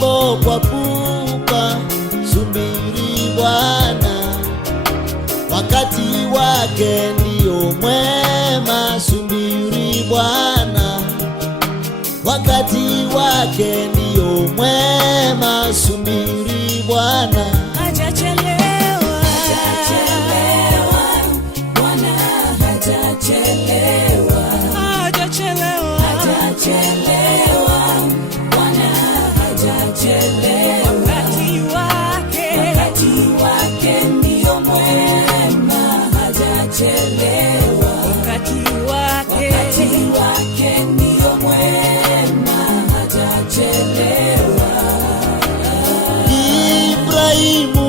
mambo kwa pupa, subiri Bwana, wakati wake ndio mwema. Subiri Bwana, wakati wake ndio mwema. Subiri Bwana, hajachelewa, hajachelewa, Bwana hajachelewa, hajachelewa, hajachelewa, Bwana hajachelewa. Wakati wake ndio mwema, hajachelewa. Wakati wake ndio mwema, hajachelewa. Ibrahimu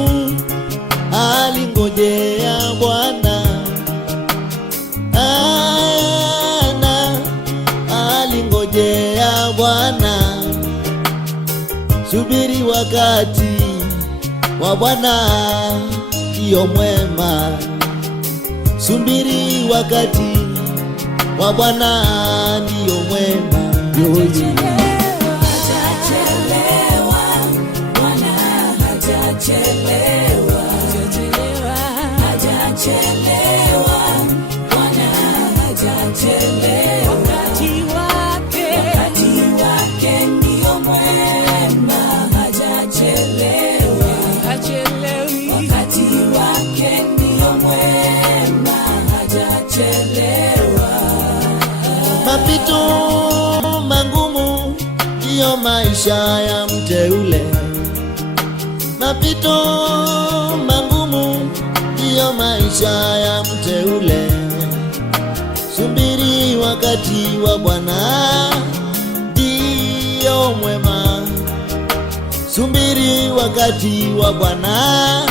alingojea Bwana, Ana alingojea Bwana. Subiri wakati wa Bwana ndio mwema. Subiri wakati wa Bwana ndio mwema. Hajachelewa, Bwana hajachelewa, hajachelewa, Bwana hajachelewa. Wakati wake ndio mwema, hajachelewa, wakati wake ndio mwema, hajachelewa. Mapito magumu ndiyo maisha ya mteule. Mapito magumu ndiyo maisha ya mteule. Subiri wakati wa Bwana ndio mwema. Subiri wakati wa Bwana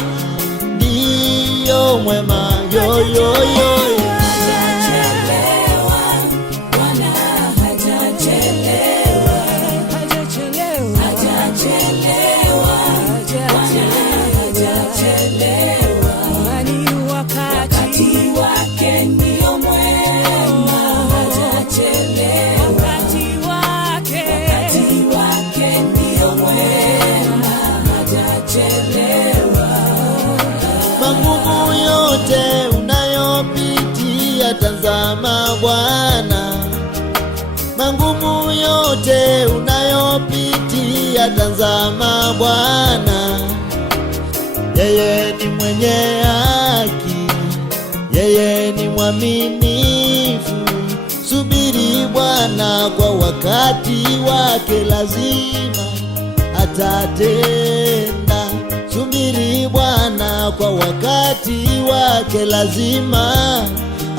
ndio mwema. Yo yo yo. Magumu yote unayopitia, tazama Bwana. Magumu yote unayopitia, tazama Bwana. Yeye ni mwenye haki, yeye ni mwaminifu. Subiri Bwana, kwa wakati wake lazima atatenda. Subiri Bwana, kwa wakati wake lazima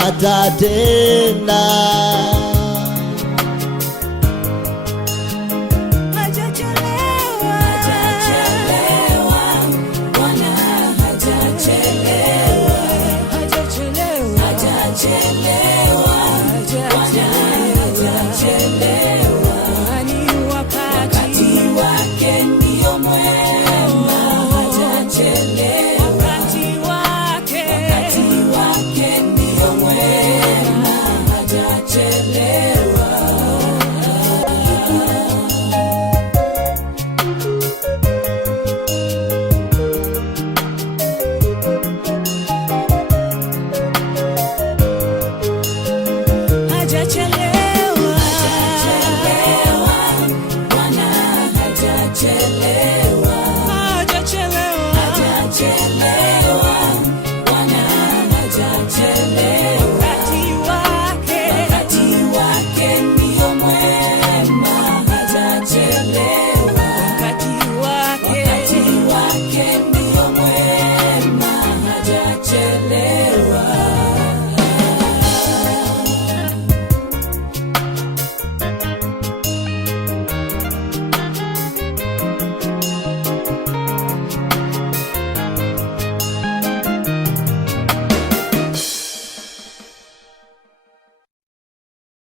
atatenda.